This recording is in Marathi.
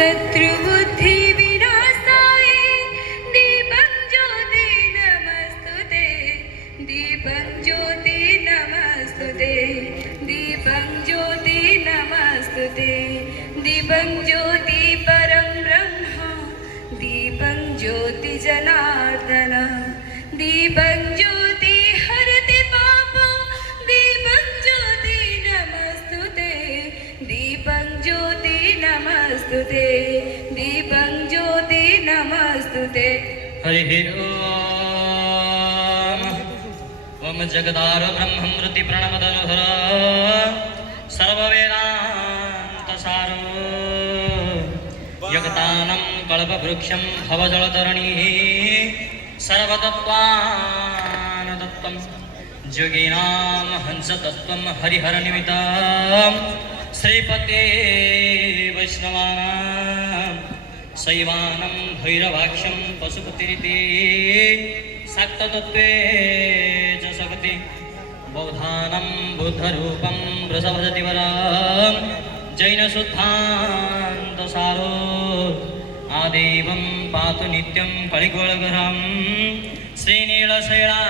शत्रुबुद्धि विनाशाय दीपं ज्योति नमस्तुते दीपं ज्योति नमस्तुते दीपं ज्योति नमस्तुते दीपं ज्योति परं ब्रह्म दीपं ज्योति जनार्दन दीपं ज्योति हरति पापं दीपं ज्योति नमस्तुते दीपं ज्योति नमस्तुते दीपं ज्योति नमस्तुते हरिः ओम जगदार ब्रह्ममृति प्रणमदनुधर सर्ववेदान्तसारो यगतानं कल्पवृक्षं भवजलतरणिः सर्वतत्त्वानतत्त्वं योगिनां हंसतत्त्वं हरिहरनिमित्तं श्रीपते वैष्णवानां शैवानं भैरवाक्ष्यं पशुपतिरिति शाक्ततत्त्वे च सगति बौद्धानं बुद्धरूपं वृषभजतिवरं जैनशुद्धान्तसारो आदेवं पातु नित्यं कलिगोळगरं श्रीनीलशैला